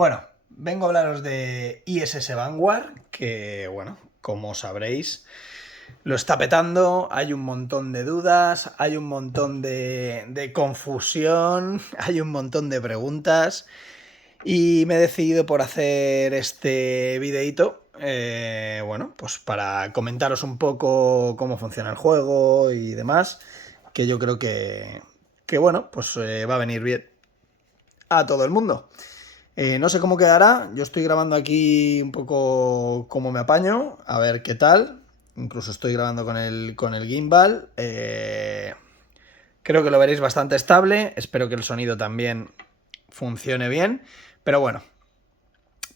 Bueno, vengo a hablaros de ISS Vanguard, que, bueno, como sabréis, lo está petando, hay un montón de dudas, hay un montón de confusión, hay un montón de preguntas y me he decidido por hacer este videíto, bueno, pues para comentaros un poco cómo funciona el juego y demás, que yo creo que bueno, pues va a venir bien a todo el mundo. No sé cómo quedará, yo estoy grabando aquí un poco cómo me apaño, a ver qué tal. Incluso estoy grabando con el gimbal. Creo que lo veréis bastante estable, espero que el sonido también funcione bien. Pero bueno,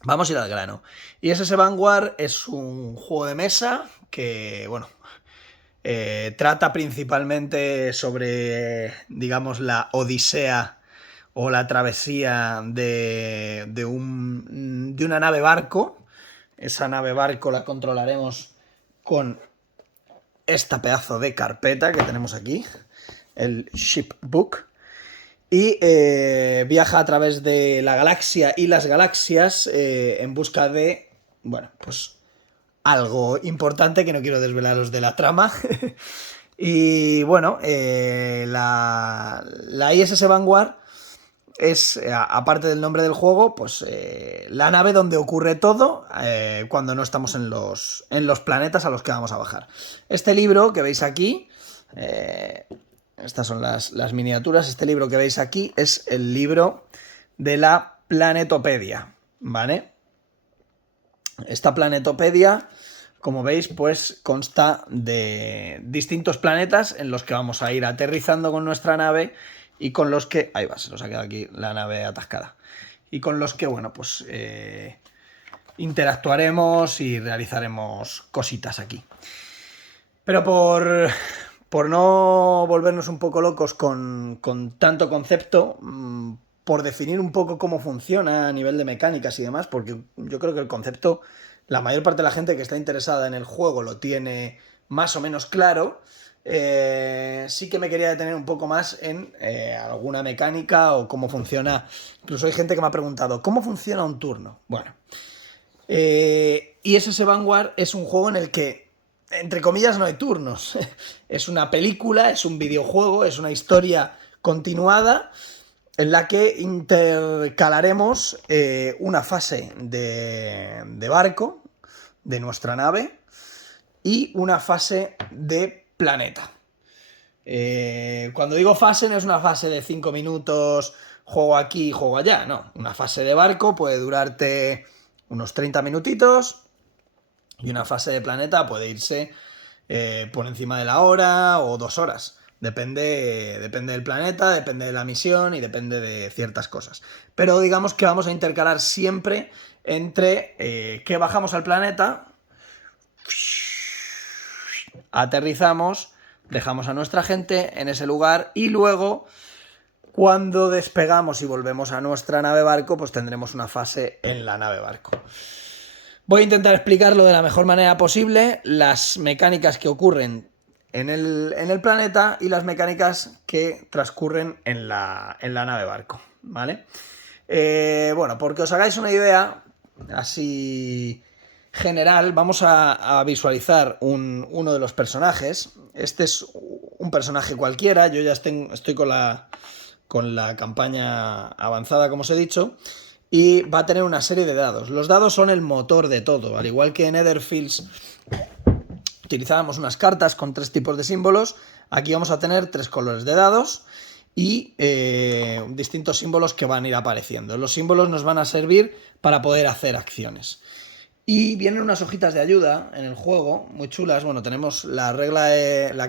vamos a ir al grano. ISS Vanguard es un juego de mesa que, bueno, trata principalmente sobre, digamos, la odisea o la travesía de una nave barco. Esa nave barco la controlaremos con esta pedazo de carpeta que tenemos aquí, el Shipbook. Y viaja a través de la galaxia y las galaxias en busca de, bueno, pues algo importante que no quiero desvelaros de la trama. Y bueno, la ISS Vanguard es, aparte del nombre del juego, pues la nave donde ocurre todo cuando no estamos en los planetas a los que vamos a bajar. Este libro que veis aquí, estas son las miniaturas, este libro que veis aquí es el libro de la Planetopedia, ¿vale? Esta Planetopedia, como veis, pues consta de distintos planetas en los que vamos a ir aterrizando con nuestra nave y con los que... Ahí va, se nos ha quedado aquí la nave atascada. Y con los que, bueno, pues interactuaremos y realizaremos cositas aquí. Pero por no volvernos un poco locos con tanto concepto, por definir un poco cómo funciona a nivel de mecánicas y demás, porque yo creo que el concepto, la mayor parte de la gente que está interesada en el juego lo tiene más o menos claro. Sí que me quería detener un poco más en alguna mecánica o cómo funciona. Incluso hay gente que me ha preguntado, ¿cómo funciona un turno? Bueno, ISS Vanguard es un juego en el que, entre comillas, no hay turnos. Es una película, es un videojuego, es una historia continuada en la que intercalaremos una fase de barco de nuestra nave y una fase de planeta. Cuando digo fase no es una fase de 5 minutos, juego aquí, juego allá, no. Una fase de barco puede durarte unos 30 minutitos y una fase de planeta puede irse por encima de la hora o 2 horas. Depende del planeta, depende de la misión y depende de ciertas cosas. Pero digamos que vamos a intercalar siempre entre que bajamos al planeta, aterrizamos, dejamos a nuestra gente en ese lugar y luego, cuando despegamos y volvemos a nuestra nave barco, pues tendremos una fase en la nave barco. Voy a intentar explicarlo de la mejor manera posible, las mecánicas que ocurren en el planeta y las mecánicas que transcurren en la nave barco, ¿vale? Bueno, porque os hagáis una idea así general, vamos a visualizar uno de los personajes. Este es un personaje cualquiera, yo ya estoy con la campaña avanzada, como os he dicho, y va a tener una serie de dados. Los dados son el motor de todo, al igual que en Netherfields utilizábamos unas cartas con 3 tipos de símbolos, aquí vamos a tener 3 colores de dados y distintos símbolos que van a ir apareciendo. Los símbolos nos van a servir para poder hacer acciones. Y vienen unas hojitas de ayuda en el juego, muy chulas. Bueno, tenemos la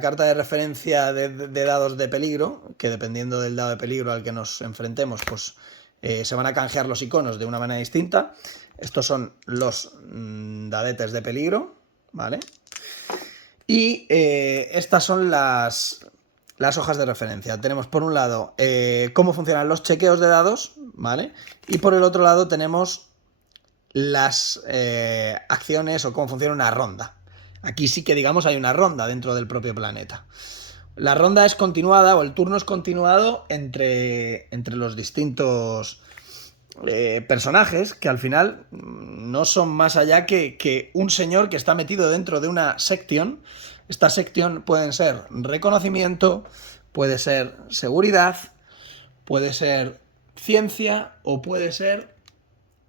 carta de referencia de dados de peligro, que dependiendo del dado de peligro al que nos enfrentemos, pues se van a canjear los iconos de una manera distinta. Estos son los dadetes de peligro, ¿vale? Y estas son las hojas de referencia. Tenemos por un lado cómo funcionan los chequeos de dados, ¿vale? Y por el otro lado tenemos las acciones o cómo funciona una ronda. Aquí sí que, digamos, hay una ronda dentro del propio planeta. La ronda es continuada, o el turno es continuado entre los distintos personajes que al final no son más allá que un señor que está metido dentro de una sección. Esta sección pueden ser reconocimiento, puede ser seguridad, puede ser ciencia o puede ser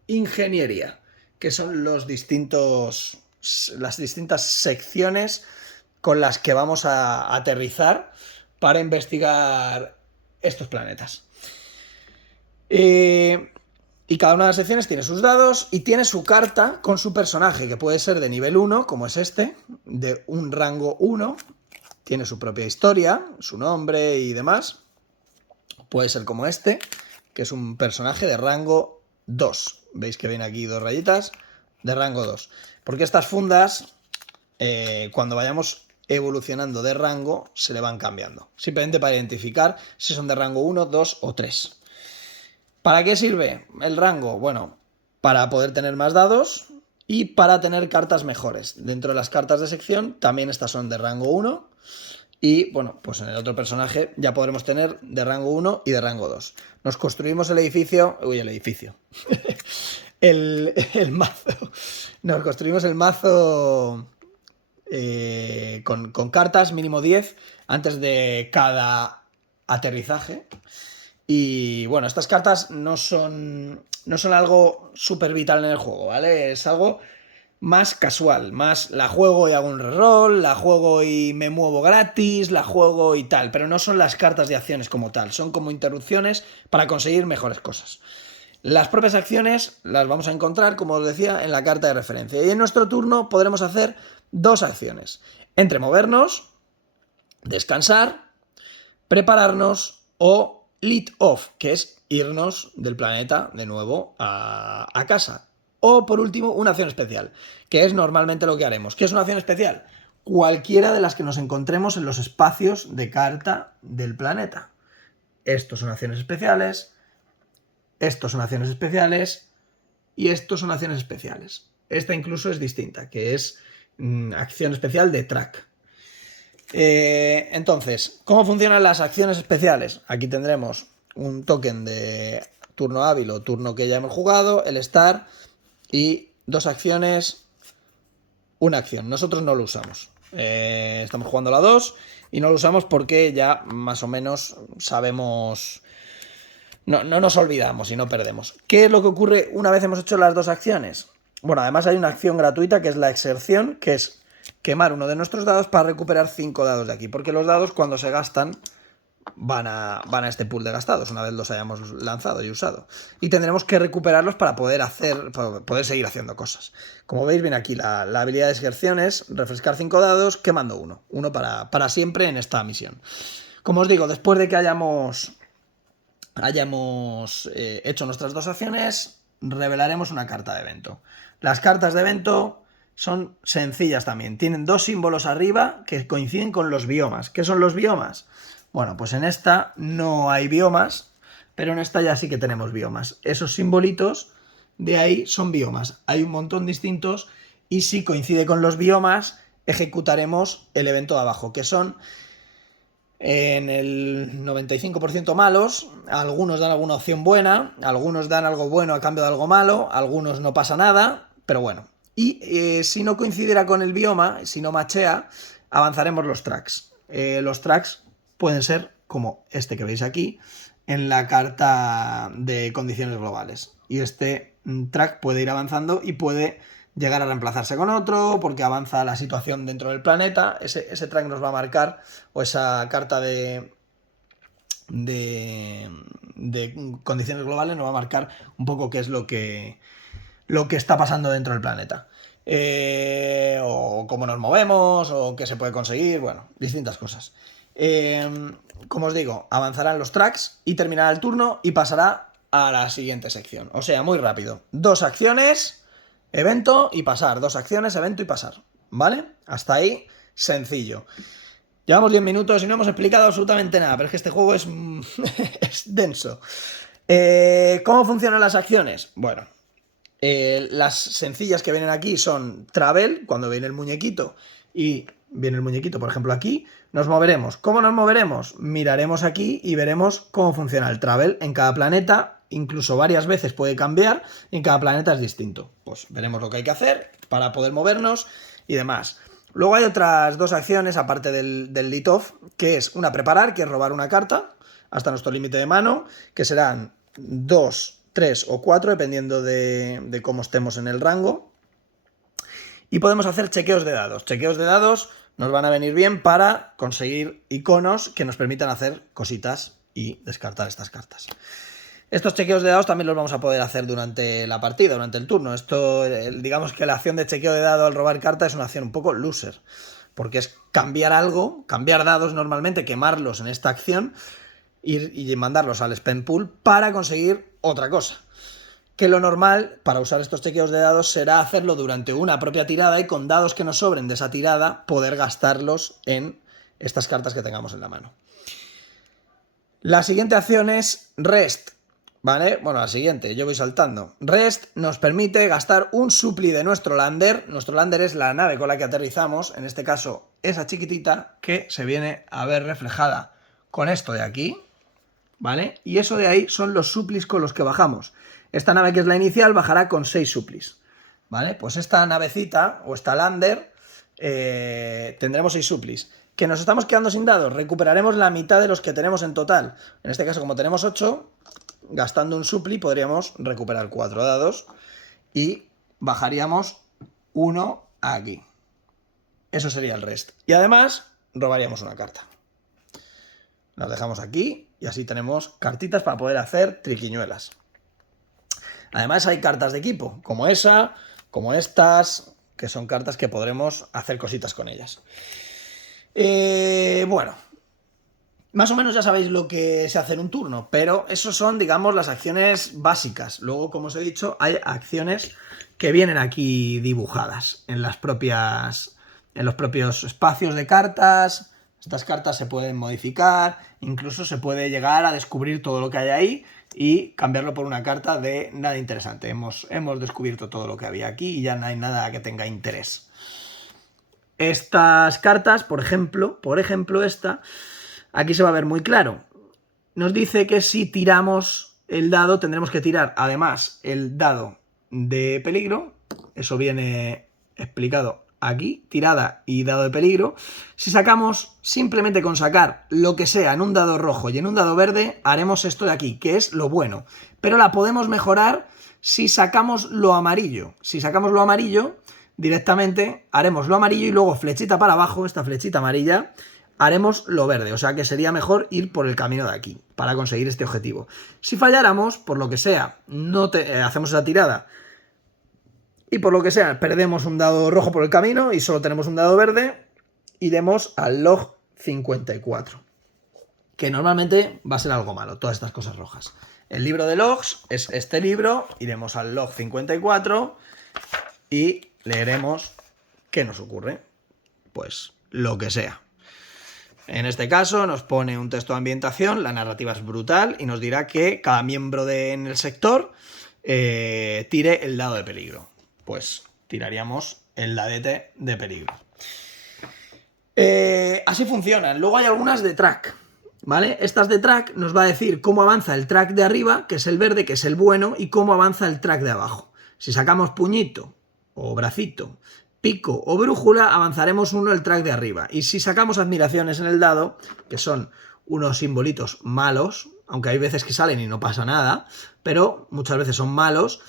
ingeniería, que son las distintas secciones con las que vamos a aterrizar para investigar estos planetas. Y cada una de las secciones tiene sus dados y tiene su carta con su personaje, que puede ser de nivel 1, como es este, de un rango 1, tiene su propia historia, su nombre y demás. Puede ser como este, que es un personaje de rango 2. Veis que viene aquí 2 rayitas, de rango 2. Porque estas fundas, cuando vayamos evolucionando de rango, se le van cambiando. Simplemente para identificar si son de rango 1, 2 o 3. ¿Para qué sirve el rango? Bueno, para poder tener más dados y para tener cartas mejores. Dentro de las cartas de sección, también estas son de rango 1. Y bueno, pues en el otro personaje ya podremos tener de rango 1 y de rango 2. Nos construimos el edificio. Uy, el edificio. el mazo. Nos construimos el mazo con cartas, mínimo 10, antes de cada aterrizaje. Y bueno, estas cartas no son algo súper vital en el juego, ¿vale? Es algo más casual, más la juego y hago un reroll, la juego y me muevo gratis, la juego y tal, pero no son las cartas de acciones como tal, son como interrupciones para conseguir mejores cosas. Las propias acciones las vamos a encontrar, como os decía, en la carta de referencia. Y en nuestro turno podremos hacer 2 acciones. Entre movernos, descansar, prepararnos o lead off, que es irnos del planeta de nuevo a casa. O, por último, una acción especial, que es normalmente lo que haremos. ¿Qué es una acción especial? Cualquiera de las que nos encontremos en los espacios de carta del planeta. Estos son acciones especiales, estos son acciones especiales y estos son acciones especiales. Esta incluso es distinta, que es acción especial de track. Entonces, ¿cómo funcionan las acciones especiales? Aquí tendremos un token de turno hábil o turno que ya hemos jugado, el start y 2 acciones, una acción. Nosotros no lo usamos. Estamos jugando la 2 y no lo usamos porque ya más o menos sabemos... No nos olvidamos y no perdemos. ¿Qué es lo que ocurre una vez hemos hecho las 2 acciones? Bueno, además hay una acción gratuita que es la exerción, que es quemar uno de nuestros dados para recuperar 5 dados de aquí. Porque los dados cuando se gastan van a este pool de gastados una vez los hayamos lanzado y usado. Y tendremos que recuperarlos para poder seguir haciendo cosas. Como veis, viene aquí la habilidad de exerción es refrescar 5 dados quemando uno. Uno para siempre en esta misión. Como os digo, después de que hayamos hecho nuestras 2 acciones, revelaremos una carta de evento. Las cartas de evento son sencillas también. Tienen 2 símbolos arriba que coinciden con los biomas. ¿Qué son los biomas? Bueno, pues en esta no hay biomas, pero en esta ya sí que tenemos biomas. Esos simbolitos de ahí son biomas. Hay un montón distintos y si coincide con los biomas, ejecutaremos el evento de abajo, que son en el 95% malos. Algunos dan alguna opción buena, algunos dan algo bueno a cambio de algo malo, algunos no pasa nada, pero bueno. Y si no coincidiera con el bioma, si no machea, avanzaremos los tracks. Los tracks pueden ser como este que veis aquí, en la carta de condiciones globales. Y este track puede ir avanzando y puede llegar a reemplazarse con otro, porque avanza la situación dentro del planeta. Ese track nos va a marcar, o esa carta de condiciones globales nos va a marcar un poco qué es lo que está pasando dentro del planeta. O cómo nos movemos, o qué se puede conseguir, bueno, distintas cosas. Como os digo, avanzarán los tracks y terminará el turno y pasará a la siguiente sección. O sea, muy rápido. 2 acciones, evento y pasar. 2 acciones, evento y pasar. ¿Vale? Hasta ahí, sencillo. Llevamos 10 minutos y no hemos explicado absolutamente nada, pero es que este juego es, es denso. ¿Cómo funcionan las acciones? Bueno, las sencillas que vienen aquí son travel, cuando viene el muñequito y viene el muñequito, por ejemplo, aquí, nos moveremos. ¿Cómo nos moveremos? Miraremos aquí y veremos cómo funciona el travel en cada planeta incluso varias veces puede cambiar, y en cada planeta es distinto. Pues veremos lo que hay que hacer para poder movernos y demás. Luego hay otras 2 acciones, aparte del lead off, que es una preparar, que es robar una carta, hasta nuestro límite de mano, que serán 2, 3 o 4, dependiendo de cómo estemos en el rango. Y podemos hacer chequeos de dados. Chequeos de dados nos van a venir bien para conseguir iconos que nos permitan hacer cositas y descartar estas cartas. Estos chequeos de dados también los vamos a poder hacer durante la partida, durante el turno. Esto, digamos que la acción de chequeo de dado al robar carta es una acción un poco loser, porque es cambiar algo, cambiar dados normalmente, quemarlos en esta acción y mandarlos al spend pool para conseguir otra cosa. Que lo normal para usar estos chequeos de dados será hacerlo durante una propia tirada y con dados que nos sobren de esa tirada poder gastarlos en estas cartas que tengamos en la mano. La siguiente acción es Rest, ¿vale? Bueno, la siguiente, yo voy saltando. Rest nos permite gastar un supli de nuestro lander. Nuestro lander es la nave con la que aterrizamos, en este caso esa chiquitita que se viene a ver reflejada con esto de aquí, ¿vale? Y eso de ahí son los suplis con los que bajamos. Esta nave, que es la inicial, bajará con 6 suplis, ¿vale? Pues esta navecita, o esta lander, tendremos 6 suplis. ¿Que nos estamos quedando sin dados? Recuperaremos la mitad de los que tenemos en total. En este caso, como tenemos 8, gastando un supli podríamos recuperar 4 dados y bajaríamos 1 aquí. Eso sería el rest. Y además, robaríamos una carta. Las dejamos aquí y así tenemos cartitas para poder hacer triquiñuelas. Además hay cartas de equipo, como esa, como estas, que son cartas que podremos hacer cositas con ellas. Bueno, más o menos ya sabéis lo que se hace en un turno, pero esos son, digamos, las acciones básicas. Luego, como os he dicho, hay acciones que vienen aquí dibujadas en los propios espacios de cartas. Estas cartas se pueden modificar, incluso se puede llegar a descubrir todo lo que hay ahí y cambiarlo por una carta de nada interesante. Hemos descubierto todo lo que había aquí y ya no hay nada que tenga interés. Estas cartas, por ejemplo esta, aquí se va a ver muy claro. Nos dice que si tiramos el dado, tendremos que tirar además el dado de peligro. Eso viene explicado aquí, tirada y dado de peligro. Si sacamos, simplemente con sacar lo que sea en un dado rojo y en un dado verde, haremos esto de aquí, que es lo bueno. Pero la podemos mejorar si sacamos lo amarillo. Si sacamos lo amarillo, directamente haremos lo amarillo y luego flechita para abajo, esta flechita amarilla, haremos lo verde. O sea que sería mejor ir por el camino de aquí para conseguir este objetivo. Si falláramos, por lo que sea, hacemos esa tirada y por lo que sea perdemos un dado rojo por el camino y solo tenemos un dado verde, iremos al log 54, que normalmente va a ser algo malo, todas estas cosas rojas. El libro de logs es este libro, iremos al log 54 y leeremos qué nos ocurre. Pues lo que sea. En este caso nos pone un texto de ambientación, la narrativa es brutal y nos dirá que cada miembro en el sector tire el dado de peligro. Pues tiraríamos el dadete de peligro. Así funcionan. Luego hay algunas de track, ¿vale? Estas de track nos va a decir cómo avanza el track de arriba, que es el verde, que es el bueno, y cómo avanza el track de abajo. Si sacamos puñito o bracito, pico o brújula, avanzaremos uno el track de arriba. Y si sacamos admiraciones en el dado, que son unos simbolitos malos, aunque hay veces que salen y no pasa nada, pero muchas veces son malos,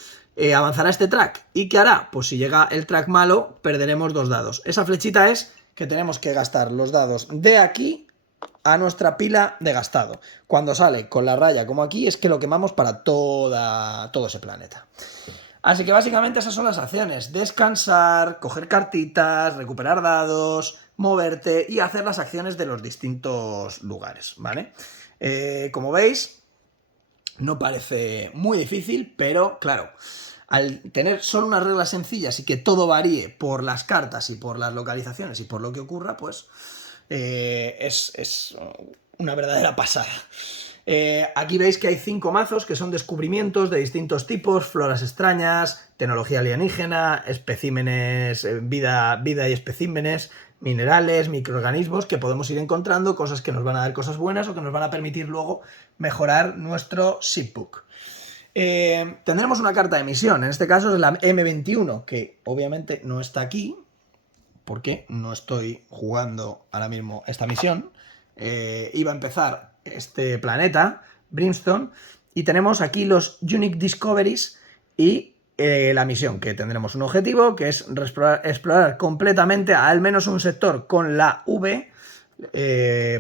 avanzará este track. ¿Y qué hará? Pues si llega el track malo, perderemos 2 dados. Esa flechita es que tenemos que gastar los dados de aquí a nuestra pila de gastado. Cuando sale con la raya como aquí, es que lo quemamos para todo ese planeta. Así que básicamente esas son las acciones: descansar, coger cartitas, recuperar dados, moverte y hacer las acciones de los distintos lugares, ¿vale? Como veis, no parece muy difícil, pero claro, al tener solo unas reglas sencillas y que todo varíe por las cartas y por las localizaciones y por lo que ocurra, pues es una verdadera pasada. Aquí veis que hay 5 mazos que son descubrimientos de distintos tipos: floras extrañas, tecnología alienígena, especímenes, vida y especímenes, minerales, microorganismos que podemos ir encontrando, cosas que nos van a dar cosas buenas o que nos van a permitir luego mejorar nuestro shipbook. Tendremos una carta de misión, en este caso es la M21, que obviamente no está aquí, porque no estoy jugando ahora mismo esta misión. Iba a empezar este planeta, Brimstone, y tenemos aquí los Unique Discoveries y la misión, que tendremos un objetivo, que es explorar completamente al menos un sector con la V,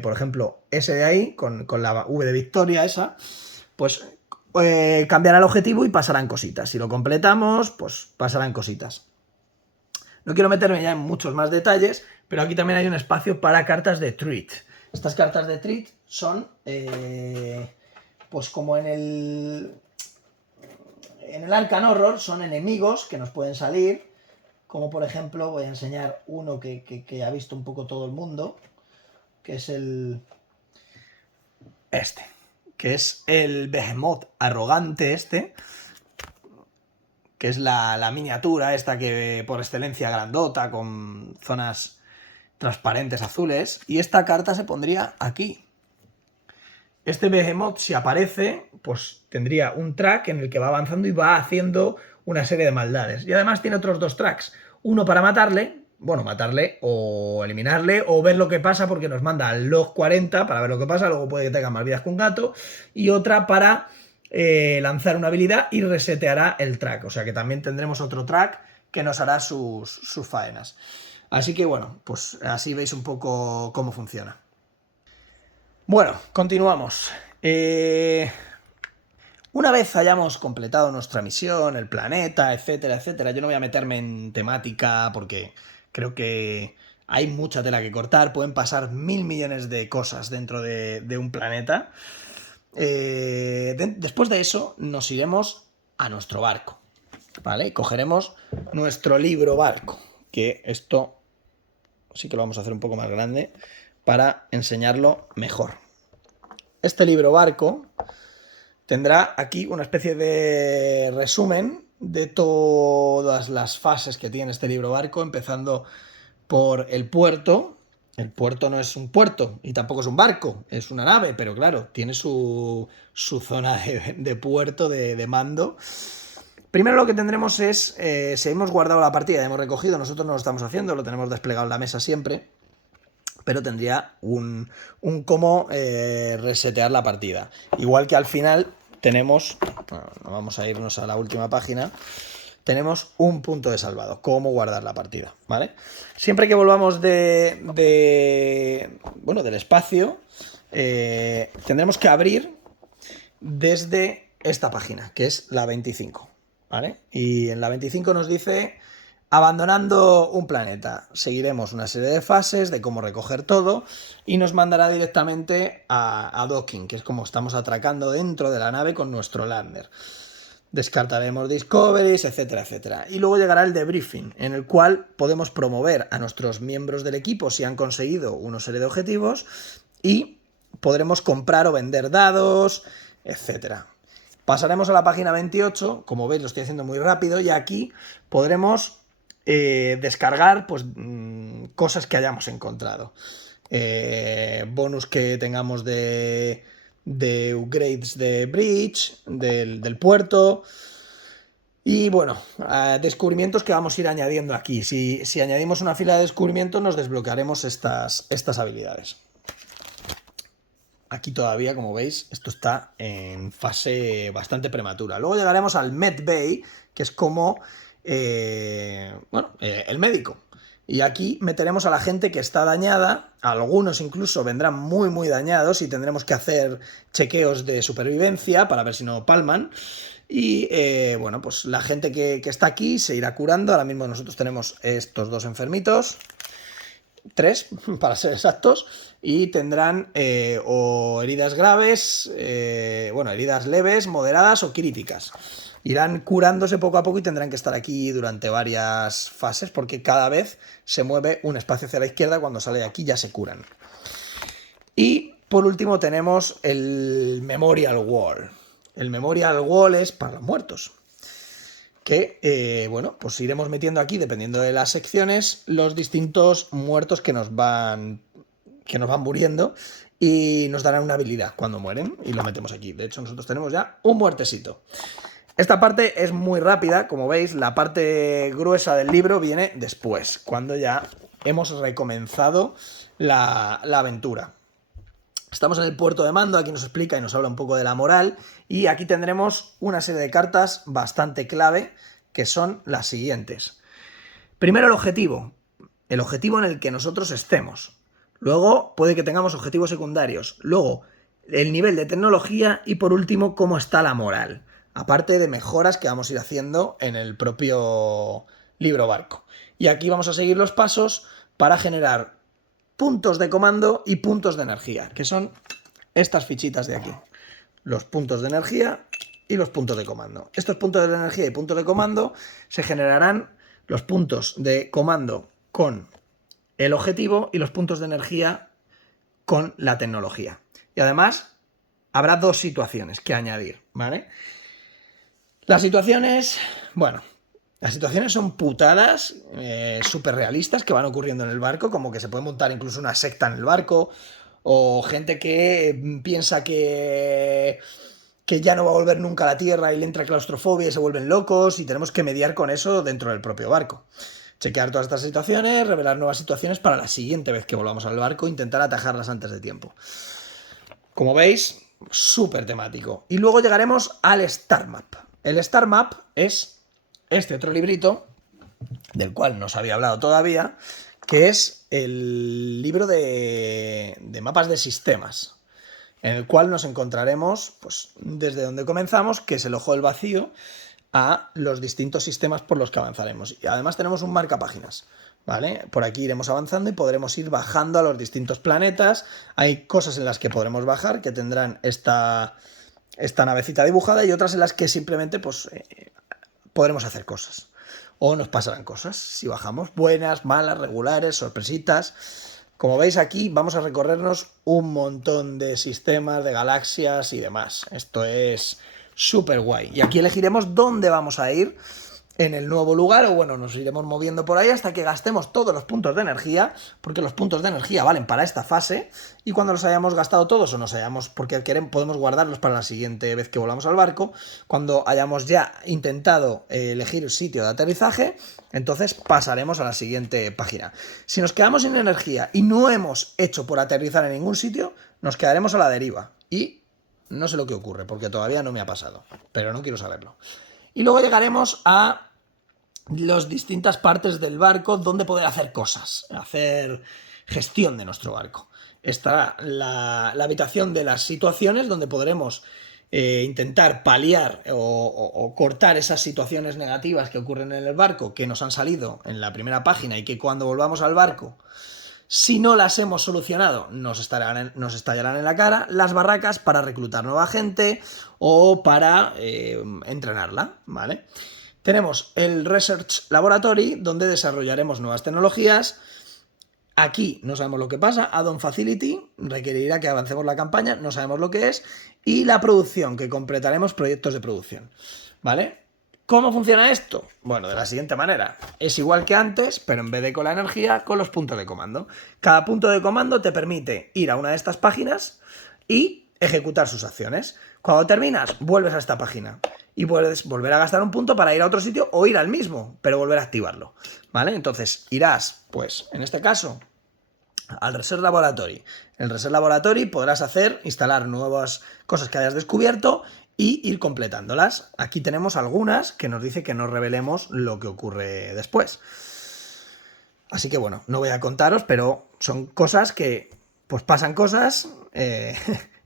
por ejemplo, ese de ahí, con la V de Victoria esa, pues cambiará el objetivo y pasarán cositas. Si lo completamos, pues pasarán cositas. No quiero meterme ya en muchos más detalles, pero aquí también hay un espacio para cartas de treat. Estas cartas de treat son, pues como en el Arcan Horror, son enemigos que nos pueden salir, como por ejemplo, voy a enseñar uno que ha visto un poco todo el mundo, que es que es el Behemoth arrogante que es la miniatura esta que por excelencia grandota, con zonas transparentes azules, y esta carta se pondría aquí. Este Behemoth, si aparece, pues tendría un track en el que va avanzando y va haciendo una serie de maldades. Y además tiene otros 2 tracks. Uno para matarle, bueno, matarle o eliminarle o ver lo que pasa, porque nos manda al log 40 para ver lo que pasa, luego puede que tenga más vidas que un gato. Y otra para lanzar una habilidad y reseteará el track. O sea que también tendremos otro track que nos hará sus faenas. Así que bueno, pues así veis un poco cómo funciona. Bueno, continuamos. Una vez hayamos completado nuestra misión, el planeta, etcétera, etcétera, yo no voy a meterme en temática porque creo que hay mucha tela que cortar, pueden pasar 1000 millones de cosas dentro de un planeta. Después de eso nos iremos a nuestro barco, ¿vale? Cogeremos nuestro libro barco, que esto sí que lo vamos a hacer un poco más grande para enseñarlo mejor. Este libro barco tendrá aquí una especie de resumen de todas las fases que tiene este libro barco, empezando por el puerto. El puerto no es un puerto y tampoco es un barco, es una nave, pero claro, tiene su zona de puerto, de mando. Primero lo que tendremos es, si hemos guardado la partida y hemos recogido, nosotros no lo estamos haciendo, lo tenemos desplegado en la mesa siempre, pero tendría un cómo resetear la partida. Igual que al final tenemos, bueno, vamos a irnos a la última página, tenemos un punto de salvado, cómo guardar la partida, ¿vale? Siempre que volvamos del espacio, tendremos que abrir desde esta página, que es la 25, ¿vale? Y en la 25 nos dice: abandonando un planeta. Seguiremos una serie de fases de cómo recoger todo y nos mandará directamente a docking, que es como estamos atracando dentro de la nave con nuestro lander. Descartaremos discoveries, etcétera, etcétera. Y luego llegará el debriefing, en el cual podemos promover a nuestros miembros del equipo si han conseguido una serie de objetivos y podremos comprar o vender dados, etcétera. Pasaremos a la página 28, como veis lo estoy haciendo muy rápido, y aquí podremos descargar pues cosas que hayamos encontrado, bonus que tengamos de upgrades de bridge, del puerto, y bueno, descubrimientos que vamos a ir añadiendo aquí. Si añadimos una fila de descubrimientos nos desbloquearemos estas habilidades. Aquí todavía, como veis, esto está en fase bastante prematura. Luego llegaremos al Med Bay, que es como el médico. Y aquí meteremos a la gente que está dañada, algunos incluso vendrán muy muy dañados y tendremos que hacer chequeos de supervivencia para ver si no palman. Y pues la gente que está aquí se irá curando. Ahora mismo nosotros tenemos estos 2 enfermitos, 3 para ser exactos, y tendrán o heridas graves, heridas leves, moderadas o críticas. Irán curándose poco a poco y tendrán que estar aquí durante varias fases porque cada vez se mueve un espacio hacia la izquierda. Cuando sale de aquí ya se curan. Y por último tenemos el Memorial Wall. El Memorial Wall es para los muertos, que pues iremos metiendo aquí, dependiendo de las secciones, los distintos muertos que nos van que nos van muriendo y nos darán una habilidad cuando mueren y lo metemos aquí. De hecho, nosotros tenemos ya un muertecito. Esta parte es muy rápida, como veis, la parte gruesa del libro viene después, cuando ya hemos recomenzado la aventura. Estamos en el puerto de mando, aquí nos explica y nos habla un poco de la moral, y aquí tendremos una serie de cartas bastante clave, que son las siguientes. Primero el objetivo en el que nosotros estemos. Luego puede que tengamos objetivos secundarios. Luego el nivel de tecnología y por último cómo está la moral. Aparte de mejoras que vamos a ir haciendo en el propio libro barco. Y aquí vamos a seguir los pasos para generar puntos de comando y puntos de energía, que son estas fichitas de aquí. Los puntos de energía y los puntos de comando. Estos puntos de energía y puntos de comando se generarán los puntos de comando con el objetivo y los puntos de energía con la tecnología. Y además habrá dos situaciones que añadir, ¿vale? Las situaciones, bueno, las situaciones son putadas súper realistas que van ocurriendo en el barco, como que se puede montar incluso una secta en el barco, o gente que piensa que ya no va a volver nunca a la Tierra y le entra claustrofobia y se vuelven locos, y tenemos que mediar con eso dentro del propio barco. Chequear todas estas situaciones, revelar nuevas situaciones para la siguiente vez que volvamos al barco, intentar atajarlas antes de tiempo. Como veis, súper temático. Y luego llegaremos al Star Map. El Star Map es este otro librito, del cual no os había hablado todavía, que es el libro de mapas de sistemas, en el cual nos encontraremos, pues, desde donde comenzamos, que es el ojo del vacío, a los distintos sistemas por los que avanzaremos. Y además tenemos un marcapáginas, ¿vale? Por aquí iremos avanzando y podremos ir bajando a los distintos planetas. Hay cosas en las que podremos bajar, que tendrán esta navecita dibujada, y otras en las que simplemente, pues, podremos hacer cosas. O nos pasarán cosas, si bajamos, buenas, malas, regulares, sorpresitas. Como veis aquí vamos a recorrernos un montón de sistemas, de galaxias y demás. Esto es súper guay. Y aquí elegiremos dónde vamos a ir en el nuevo lugar, o bueno, nos iremos moviendo por ahí hasta que gastemos todos los puntos de energía, porque los puntos de energía valen para esta fase, y cuando los hayamos gastado todos, o nos hayamos, porque podemos guardarlos para la siguiente vez que volvamos al barco, cuando hayamos ya intentado elegir sitio de aterrizaje, entonces pasaremos a la siguiente página. Si nos quedamos sin energía y no hemos hecho por aterrizar en ningún sitio, nos quedaremos a la deriva, y no sé lo que ocurre, porque todavía no me ha pasado, pero no quiero saberlo. Y luego llegaremos a las distintas partes del barco donde poder hacer cosas, hacer gestión de nuestro barco. Estará la habitación de las situaciones, donde podremos intentar paliar o cortar esas situaciones negativas que ocurren en el barco, que nos han salido en la primera página y que cuando volvamos al barco, si no las hemos solucionado, nos estallarán en la cara. Las barracas para reclutar nueva gente o para entrenarla, ¿vale? Tenemos el Research Laboratory, donde desarrollaremos nuevas tecnologías. Aquí no sabemos lo que pasa. Add-on Facility requerirá que avancemos la campaña, no sabemos lo que es. Y la producción, que completaremos proyectos de producción, ¿vale? ¿Cómo funciona esto? Bueno, de la siguiente manera. Es igual que antes, pero en vez de con la energía, con los puntos de comando. Cada punto de comando te permite ir a una de estas páginas y ejecutar sus acciones. Cuando terminas, vuelves a esta página y puedes volver a gastar un punto para ir a otro sitio o ir al mismo, pero volver a activarlo, ¿vale? Entonces irás, pues, en este caso, al Research Laboratory. En el Research Laboratory podrás instalar nuevas cosas que hayas descubierto y ir completándolas. Aquí tenemos algunas que nos dice que no revelemos lo que ocurre después. Así que bueno, no voy a contaros, pero son cosas que, pues, pasan cosas.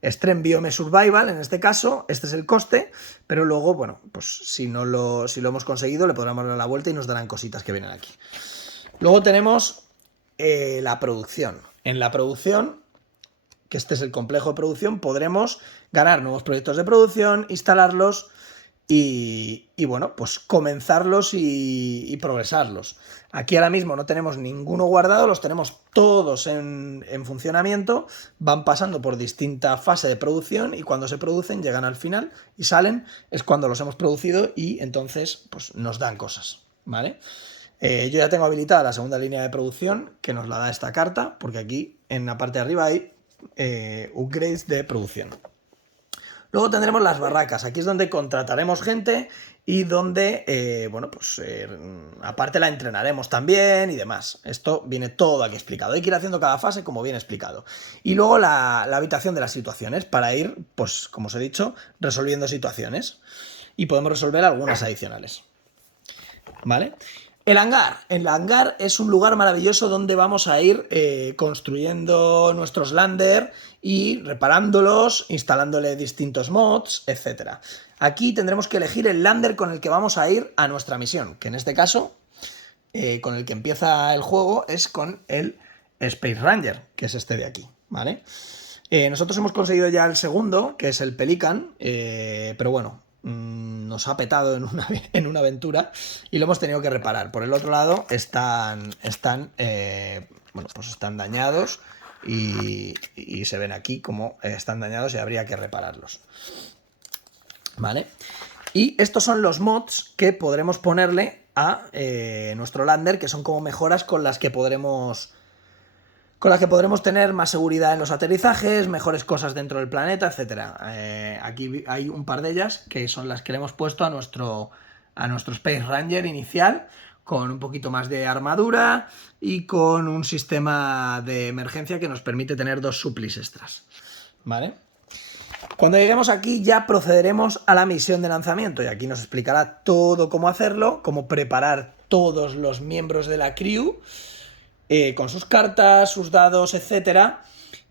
Extreme Biome Survival, en este caso, este es el coste, pero luego, bueno, pues si lo hemos conseguido, le podremos dar la vuelta y nos darán cositas que vienen aquí. Luego tenemos la producción. En la producción, que este es el complejo de producción, podremos ganar nuevos proyectos de producción, instalarlos y bueno, pues comenzarlos y progresarlos. Aquí ahora mismo no tenemos ninguno guardado, los tenemos todos en funcionamiento, van pasando por distinta fase de producción y cuando se producen llegan al final y salen, es cuando los hemos producido y entonces pues nos dan cosas, ¿vale? Yo ya tengo habilitada la segunda línea de producción, que nos la da esta carta, porque aquí en la parte de arriba hay upgrades de producción. Luego tendremos las barracas. Aquí es donde contrataremos gente y donde, aparte la entrenaremos también y demás. Esto viene todo aquí explicado. Hay que ir haciendo cada fase como viene explicado. Y luego la habitación de las situaciones para ir, pues como os he dicho, resolviendo situaciones. Y podemos resolver algunas adicionales. ¿Vale? El hangar. El hangar es un lugar maravilloso donde vamos a ir construyendo nuestros lander y reparándolos, instalándole distintos mods, etc. Aquí tendremos que elegir el lander con el que vamos a ir a nuestra misión, que en este caso, con el que empieza el juego, es con el Space Ranger, que es este de aquí, ¿vale? Nosotros hemos conseguido ya el segundo, que es el Pelican, pero bueno, nos ha petado en una aventura y lo hemos tenido que reparar. Por el otro lado están dañados y se ven aquí como están dañados y habría que repararlos. ¿Vale? Y estos son los mods que podremos ponerle a nuestro lander, que son como mejoras con las que podremos tener más seguridad en los aterrizajes, mejores cosas dentro del planeta, etc. Aquí hay un par de ellas que son las que le hemos puesto a nuestro Space Ranger inicial, con un poquito más de armadura y con un sistema de emergencia que nos permite tener 2 suplis extras. ¿Vale? Cuando lleguemos aquí ya procederemos a la misión de lanzamiento y aquí nos explicará todo cómo hacerlo, cómo preparar todos los miembros de la crew, con sus cartas, sus dados, etcétera,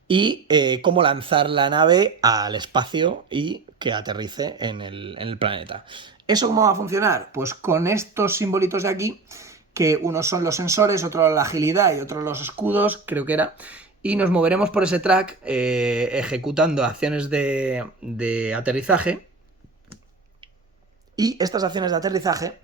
y cómo lanzar la nave al espacio y que aterrice en el planeta. ¿Eso cómo va a funcionar? Pues con estos simbolitos de aquí, que unos son los sensores, otros la agilidad y otros los escudos, creo que era, y nos moveremos por ese track ejecutando acciones de aterrizaje, y estas acciones de aterrizaje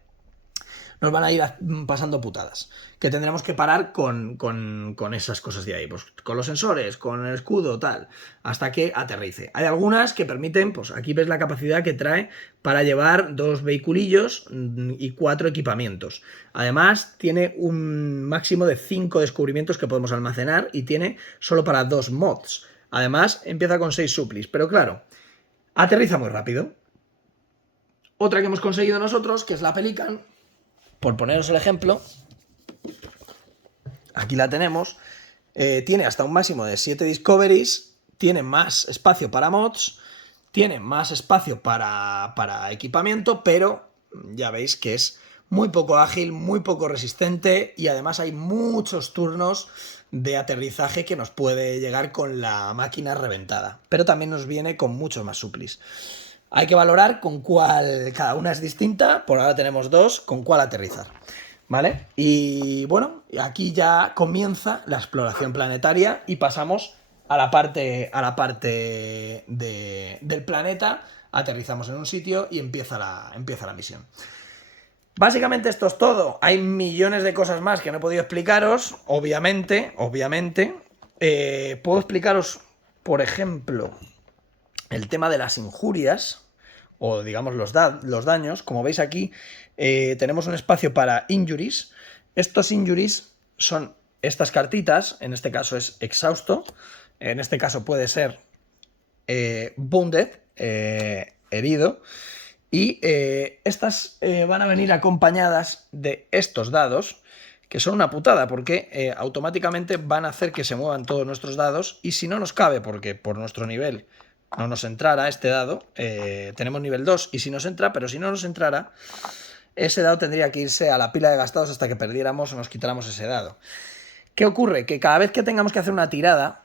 nos van a ir pasando putadas, que tendremos que parar con esas cosas de ahí, pues con los sensores, con el escudo, tal, hasta que aterrice. Hay algunas que permiten, pues aquí ves la capacidad que trae para llevar 2 vehiculillos y 4 equipamientos. Además, tiene un máximo de 5 descubrimientos que podemos almacenar y tiene solo para 2 mods. Además, empieza con 6 suplis, pero claro, aterriza muy rápido. Otra que hemos conseguido nosotros, que es la Pelican, por poneros el ejemplo, aquí la tenemos, tiene hasta un máximo de 7 discoveries, tiene más espacio para mods, tiene más espacio para equipamiento, pero ya veis que es muy poco ágil, muy poco resistente y además hay muchos turnos de aterrizaje que nos puede llegar con la máquina reventada, pero también nos viene con muchos más suplis. Hay que valorar con cuál, cada una es distinta, por ahora tenemos 2, con cuál aterrizar, ¿vale? Y bueno, aquí ya comienza la exploración planetaria y pasamos a la parte del planeta, aterrizamos en un sitio y empieza la misión. Básicamente esto es todo, hay millones de cosas más que no he podido explicaros, obviamente. Puedo explicaros, por ejemplo, el tema de las injurias, o digamos los daños. Como veis aquí, tenemos un espacio para injuries. Estos injuries son estas cartitas, en este caso es exhausto, en este caso puede ser wounded, herido, y estas van a venir acompañadas de estos dados, que son una putada, porque automáticamente van a hacer que se muevan todos nuestros dados, y si no nos cabe, porque por nuestro nivel no nos entrara este dado, tenemos nivel 2 y si nos entra, pero si no nos entrara, ese dado tendría que irse a la pila de gastados hasta que perdiéramos o nos quitáramos ese dado. ¿Qué ocurre? Que cada vez que tengamos que hacer una tirada,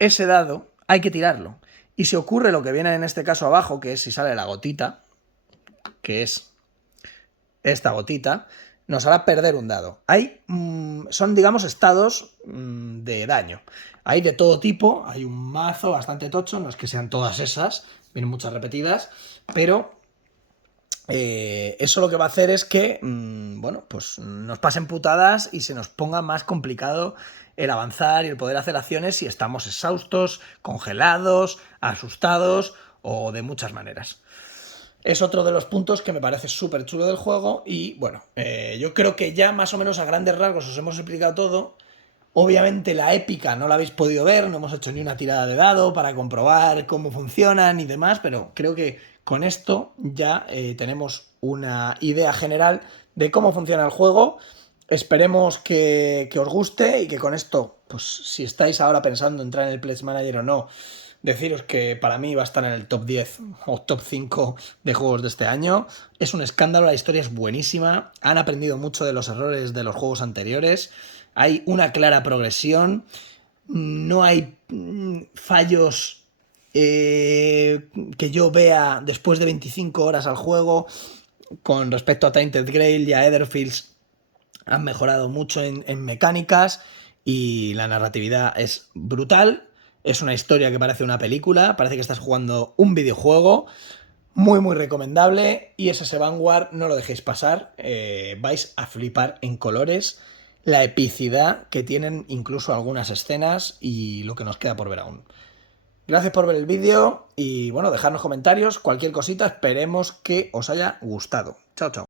ese dado hay que tirarlo. Y si ocurre lo que viene en este caso abajo, que es si sale la gotita, que es esta gotita, nos hará perder un dado. Son, digamos, estados de daño. Hay de todo tipo, hay un mazo bastante tocho, no es que sean todas esas, vienen muchas repetidas, pero eso lo que va a hacer es que, pues nos pasen putadas y se nos ponga más complicado el avanzar y el poder hacer acciones si estamos exhaustos, congelados, asustados o de muchas maneras. Es otro de los puntos que me parece súper chulo del juego y bueno, yo creo que ya más o menos a grandes rasgos os hemos explicado todo. Obviamente la épica no la habéis podido ver, no hemos hecho ni una tirada de dado para comprobar cómo funcionan y demás, pero creo que con esto ya tenemos una idea general de cómo funciona el juego. Esperemos que os guste y que con esto, pues si estáis ahora pensando en entrar en el Pledge Manager o no, deciros que para mí va a estar en el top 10 o top 5 de juegos de este año. Es un escándalo, la historia es buenísima, han aprendido mucho de los errores de los juegos anteriores, hay una clara progresión, no hay fallos que yo vea después de 25 horas al juego. Con respecto a Tainted Grail y a Etherfields han mejorado mucho en mecánicas y la narratividad es brutal. Es una historia que parece una película, parece que estás jugando un videojuego. Muy, muy recomendable. Y ese Vanguard, no lo dejéis pasar. Vais a flipar en colores. La epicidad que tienen incluso algunas escenas y lo que nos queda por ver aún. Gracias por ver el vídeo y bueno, dejadnos comentarios, cualquier cosita, esperemos que os haya gustado. Chao, chao.